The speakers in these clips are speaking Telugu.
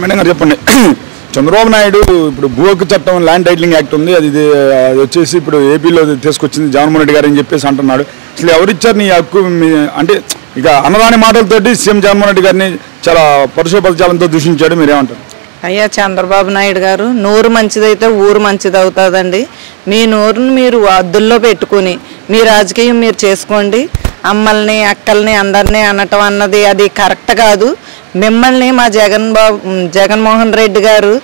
మేడం గారు చెప్పండి. చంద్రబాబు నాయుడు ఇప్పుడు భూ హక్కు చట్టం ల్యాండ్ టైటిలింగ్ యాక్ట్ ఉంది, అది వచ్చేసి ఇప్పుడు ఏపీలో తీసుకొచ్చింది జగన్మోహన్ రెడ్డి గారు అని చెప్పేసి అంటున్నాడు. అసలు ఎవరిచ్చారు నీ హక్కు? అంటే ఇక అన్నదాని మాటలతోటి సీఎం జగన్మోహన్ రెడ్డి గారిని చాలా పరుష పదజాలంతో దూషించాడు. మీరేమంటారు? అయ్యా చంద్రబాబు నాయుడు గారు, నోరు మంచిదైతే ఊరు మంచిది అవుతుందండి. మీ నోరుని మీరు అద్దుల్లో పెట్టుకుని మీ రాజకీయం మీరు చేసుకోండి. అమ్మల్ని అక్కల్ని అందరినీ అనటం అన్నది అది కరెక్ట్ కాదు. మిమ్మల్ని మా జగన్మోహన్ రెడ్డి గారు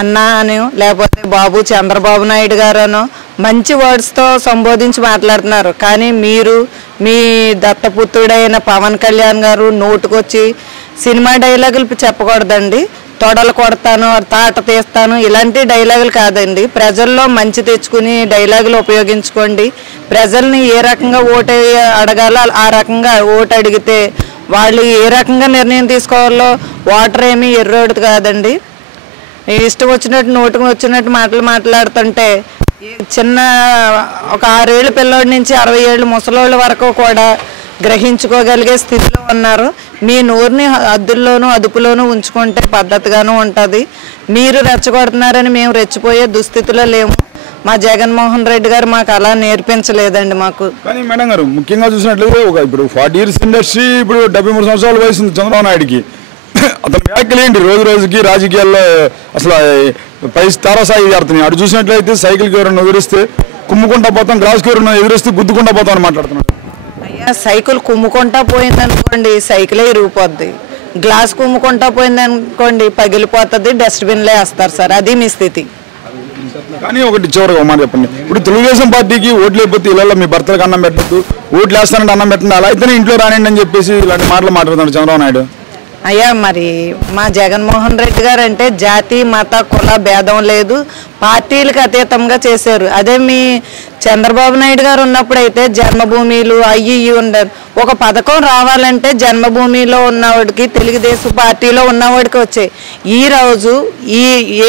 అన్నా అని, లేకపోతే బాబు చంద్రబాబు నాయుడు గారు అనో మంచి వర్డ్స్తో సంబోధించి మాట్లాడుతున్నారు. కానీ మీరు మీ దత్తపుత్రుడైన పవన్ కళ్యాణ్ గారు నోటుకొచ్చి సినిమా డైలాగులు చెప్పకూడదండి. తొడలు కొడతాను, తాట తీస్తాను, ఇలాంటి డైలాగులు కాదండి. ప్రజల్లో మంచి తెచ్చుకుని డైలాగులు ఉపయోగించుకోండి. ప్రజల్ని ఏ రకంగా ఓటు అడగాలో ఆ రకంగా ఓటు అడిగితే వాళ్ళు ఏ రకంగా నిర్ణయం తీసుకోవాలో ఓటర్ ఏమీ ఎర్రోడు కాదండి. ఇష్టం వచ్చినట్టు నోటుకు వచ్చినట్టు మాట్లాడుతుంటే చిన్న ఒక 6 ఏళ్ళ పిల్లోడి నుంచి 60 ఏళ్ళు ముసలోళ్ళ వరకు కూడా గ్రహించుకోగలిగే స్థితిలో ఉన్నారు. మీ నోరుని అద్దుల్లోనూ అదుపులోనూ ఉంచుకుంటే పద్ధతిగాను ఉంటుంది. మీరు రెచ్చగొడుతున్నారని మేము రెచ్చిపోయే దుస్థితిలో లేము. మా జగన్మోహన్ రెడ్డి గారు మాకు అలా నేర్పించలేదండి మాకు. కానీ మేడం గారు ముఖ్యంగా చూసినట్లయితే ఇప్పుడు 40 ఇయర్స్ ఇండస్ట్రీ, ఇప్పుడు 73 సంవత్సరాల వయసు ఉంది చంద్రబాబు నాయుడికి. అతని వ్యాఖ్యలు ఏంటి? రోజు రోజుకి రాజకీయాల్లో అసలు పై తారాసాయి చేరుతున్నాయి. అటు చూసినట్లయితే సైకిల్కి ఎవరైనా ఎదురిస్తే కుమ్ముకుంటా పోతాం, గ్లాస్కి ఎవరైనా ఎదురిస్తే గుద్దుకుంటా పోతాం అని మాట్లాడుతున్నాడు. అయ్యా సైకిల్ కుమ్ముకుంటా పోయిందనుకోండి సైకిలే ఇరిగిపోద్ది. గ్లాస్ కుమ్ముకుంటా పోయిందనుకోండి పగిలిపోతుంది, డస్ట్బిన్లే వేస్తారు సార్. అది మీ స్థితి. కానీ ఒకటి చివరిగా మాట చెప్పండి. ఇప్పుడు తెలుగుదేశం పార్టీకి ఓట్లు అయిపోతే ఇళ్ళల్లో మీ భర్తలకు అన్నం పెట్టద్దు, ఓట్లు వేస్తానంటే అన్నం పెట్టండి, అలా అయితేనే ఇంట్లో రానండి అని చెప్పేసి ఇలాంటి మాటలు మాట్లాడుతున్నాడు చంద్రబాబు నాయుడు. అయ్యా మరి మా జగన్మోహన్ రెడ్డి గారు అంటే జాతి మత కుల భేదం లేదు, పార్టీలకు అతీతంగా చేశారు. అదే మీ చంద్రబాబు నాయుడు గారు ఉన్నప్పుడైతే జన్మభూమిలు అయ్యి ఉండదు. ఒక పథకం రావాలంటే జన్మభూమిలో ఉన్నవాడికి, తెలుగుదేశం పార్టీలో ఉన్నవాడికి వచ్చాయి. ఈరోజు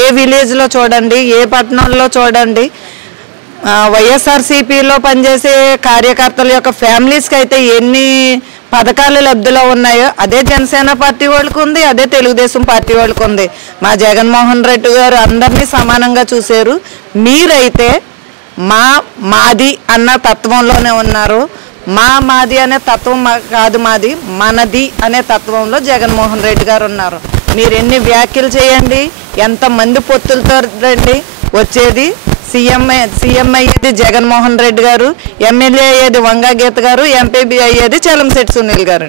ఏ విలేజ్లో చూడండి, ఏ పట్టణంలో చూడండి, వైఎస్ఆర్సీపీలో పనిచేసే కార్యకర్తల యొక్క ఫ్యామిలీస్కి అయితే ఎన్ని పథకాలు లబ్ధిలో ఉన్నాయో అదే జనసేన పార్టీ వాళ్ళకు ఉంది, అదే తెలుగుదేశం పార్టీ వాళ్ళకు ఉంది. మా జగన్మోహన్ రెడ్డి గారు అందరినీ సమానంగా చూశారు. మీరైతే మాది అన్న తత్వంలోనే ఉన్నారు. మాది అనే తత్వం కాదు, మాది మనది అనే తత్వంలో జగన్మోహన్ రెడ్డి గారు ఉన్నారు. మీరు ఎన్ని వ్యాఖ్యలు చేయండి, ఎంతమంది పొత్తులతో రండి, వచ్చేది సీఎం అయ్యేది జగన్మోహన్ రెడ్డి గారు, ఎమ్మెల్యే అయ్యేది వంగా గీత గారు, ఎంపీ అయ్యేది చలంశెట్టి సునీల్ గారు.